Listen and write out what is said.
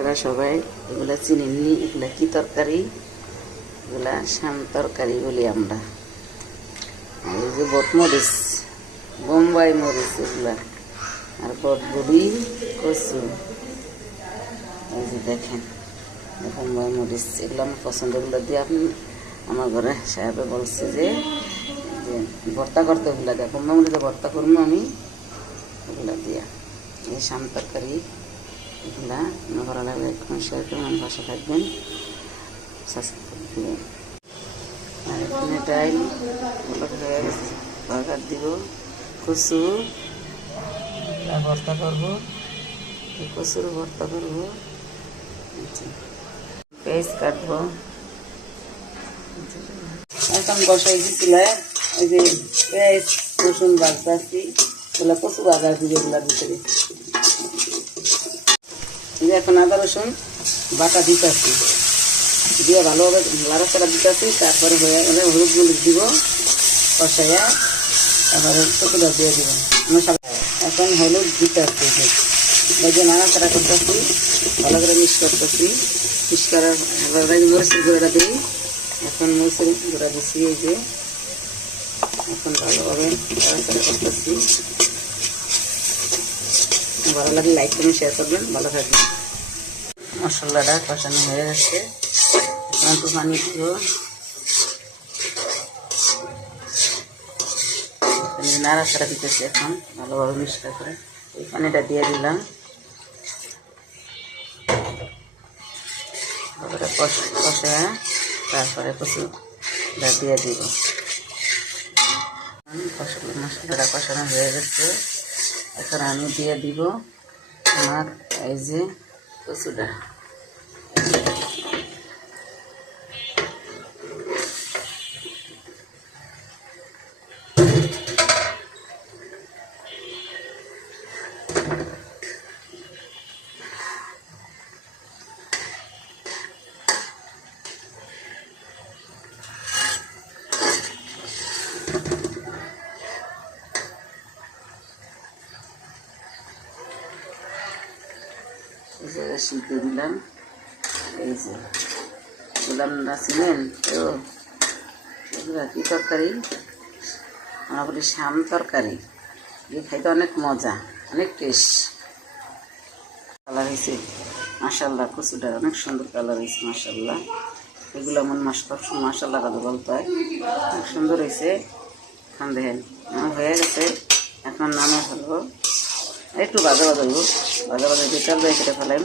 আপনারা সবাই এগুলা চিনেননি, এগুলা কি তরকারি? এগুলা শাম তরকারি বলি আমরা। এই যে বটমরিচ, বোম্বাই মরিচ এগুলা, আর বটবুড়ি, কচু। এই যে দেখেন বোম্বাই মরিচ, এগুলো আমার পছন্দ। এগুলো দিয়ে আপনি আমার ঘরে সাহেবে বলছে যে ভর্তা করতে, ওগুলা দেয় বোম্বাই মরিচে ভর্তা করবো আমি ওগুলা দিয়া। এই শাম তরকারি এগুলা আমার ভালো লাগলে একটু শেয়ার করবেন, আমার পাশে থাকবেন, সাবস্ক্রাইব করবেন। আর এখানে ডাইল বাগার দিব, কচু ভর্তা করবো, কচুর ভর্তা করবো, পেঁয়াজ কাটবো। এখন বসাই দিছিল ওই যে পেঁয়াজ রসুন বাগদাচ্ছি, ওগুলা কচু বাগার দিবে এগুলার ভিতরে। এখন আদা রসুন বাটা দিতেছি, দিয়ে ভালোভাবে লাড়াচাড়া দিতেছি। তারপরে হয়ে গেলে হলুদ মরিচ দিব কষাইয়া, তারপরে কচুটা দিয়ে দিব। এখন হলুদ দিতেছি, যে নাড়াচাড়া করতেছি, ভালো করে মিক্স করতেছি। মিক্স করার মরিচের গুঁড়োটা দিই। এখন মরিচের গুঁড়া দিচ্ছি, এই যে এখন ভালোভাবে নাড়াচাড়া করতেছি। ভালো লাগলে লাইক করুন, শেয়ার করবেন, ভালো থাকবেন। মশলাটা কষানো হয়ে গেছে, এখন একটু পানি দিব। নাড়াচাড়া দিতেছি, এখন ভালোভাবে মিক্সটা করে এই পানিটা দিয়ে দিলাম। তারপরে কষায় তারপরে কচুটা দিয়ে দিব। মশলাটা কষানো হয়ে গেছে, এখন আমি দিয়ে দিব আমার এই যে কচুটা। সিদ্ধ দিলাম, এই যে বললাম না চিনেন তো, এগুলো কি তরকারি? আমরা বলি শাম তরকারি। এই খাইতে অনেক মজা, অনেক টেস্ট। কালার হয়েছে মাশাল্লাহ, কচুটা অনেক সুন্দর কালার হয়েছে মাশাল্লাহ। এগুলো এমন মাশাল্লাহ কথা বলতে হয়, অনেক সুন্দর হয়েছে। এখন দেখেন আমার হয়ে গেছে, এখন নামে ফেলবো। একটু বাজা বাজা হইব, বাজা বাজা দিয়ে তেল দিয়ে কেটে ফেলাম।